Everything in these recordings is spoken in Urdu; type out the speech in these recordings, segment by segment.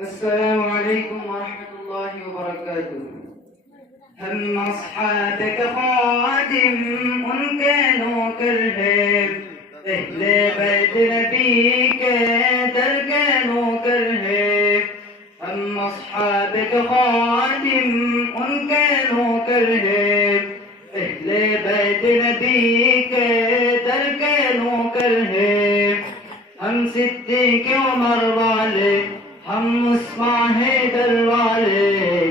السلام عليكم ورحمة الله وبركاته. ہم اصحابك خادم ان کے نوکر ہے، اہل بیت نبی کے در کے نوکر ہے. ہم اصحابك خادم ان کے نوکر ہے، اہل بیت نبی کے در کے نوکر ہے. ہم صدیق عمر والے، ہم عثمان حیدر والے،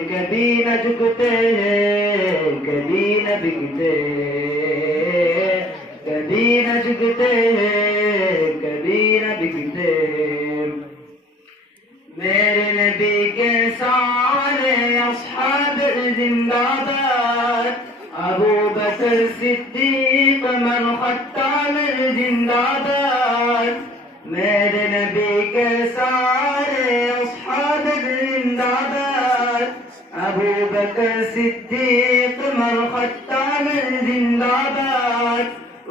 کبھی نہ جھکتے ہیں، کبھی نہ بکتے، کبھی نہ جھکتے ہیں، کبھی نہ بکتے. میرے نبی کے سارے اصحاب زندہ باد، ابو بکر صدیق عمر خطاب زندہ باد. میرے نبی کے سارے اصحاب زندہ باد، ابو بکر صدیق عمر خطاب زندہ باد.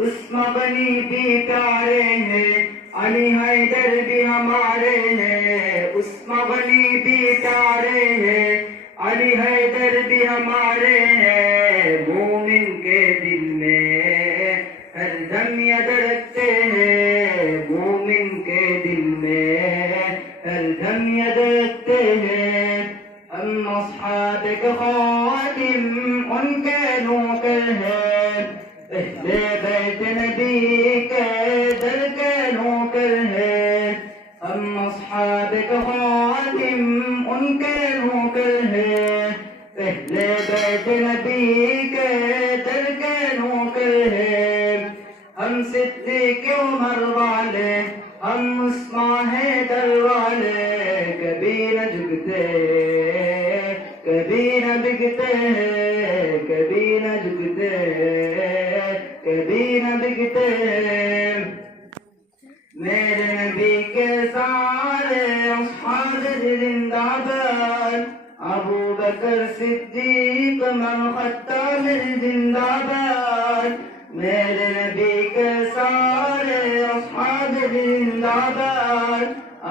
عثمان غنی بھی پیارے ہیں، علی حیدر بھی ہمارے ہیں. عثمان غنی بھی پیارے ہیں، علی حیدر بھی ہمارے ہیں. مومن کے دل میں ہر دم یاد رکھتے ہیں، مومن کے دل میں ہر دم یاد رکھتے ہیں. ہم اصحابك خادم ان کے نوکر ہیں، اہل بیت نبی کے در کے نوکر ہیں. ہم اصحابك خادم ان کے نوکر ہیں، اہل بیت نبی کے در کے نوکر ہیں. ہم صدیق عمر والے، ہم عثمان حیدر والے، کبھی نہ جھکتے، کبھی نہ بکتے، کبھی نہ جھکتے، کبھی نہ بکتے. میرے نبی کے سارے اصحاب زندہ باد، ابو بکر صدیق عمر خطاب زندہ باد. میرے نبی کے سارے اصحاب زندہ باد،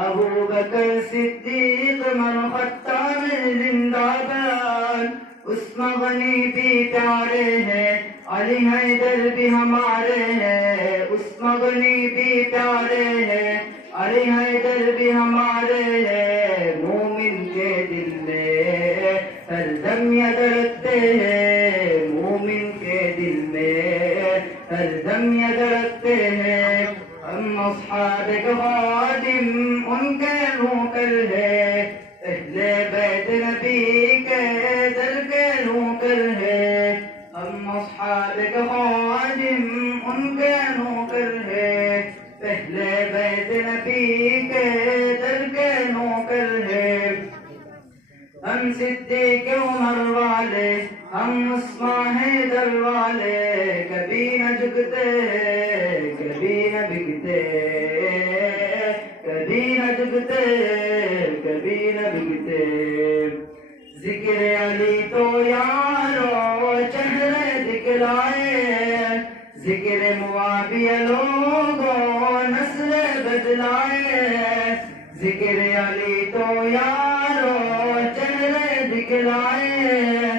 ابو بکر صدیق عمر خطاب زندہ باد. عثمان غنی بھی پیارے ہیں، علی حیدر بھی ہمارے ہیں. عثمان غنی بھی پیارے ہیں، علی حیدر بھی ہمارے ہیں. مومن کے دل میں ہر دم یاد رکھتے ہیں، مومن کے دل میں ہر دم یاد رکھتے ہیں. ہم اصحابك خادم ان کے نوکر ہیں، اہل بیت نبی کے در کے نوکر ہیں. ہم اصحابك خادم ان کے نوکر ہیں، اہل بیت نبی کے در کے نوکر ہیں. ہم صدیق عمر والے، ہم عثمان حیدر والے، کبھی نہ جھکتے، کبھی نہ بکتے، کبھی نہ جھکتے، کبھی نہ بکتے. ذکر علی تو یارو چہرے دکھلائے، ذکر معاویہ لوگوں نسل بدلائے. ذکر علی تو یارو چہرے دکھلائے،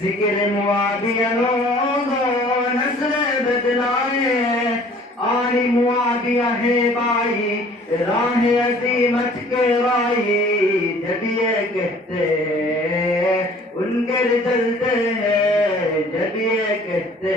ذکر معاویہ لوگوں نسل بدلائے. آل معاویہ ہے بھائی، راہ عظیمت کے رائی. جب یہ کہتے ان کے چلتے ہیں، جب یہ کہتے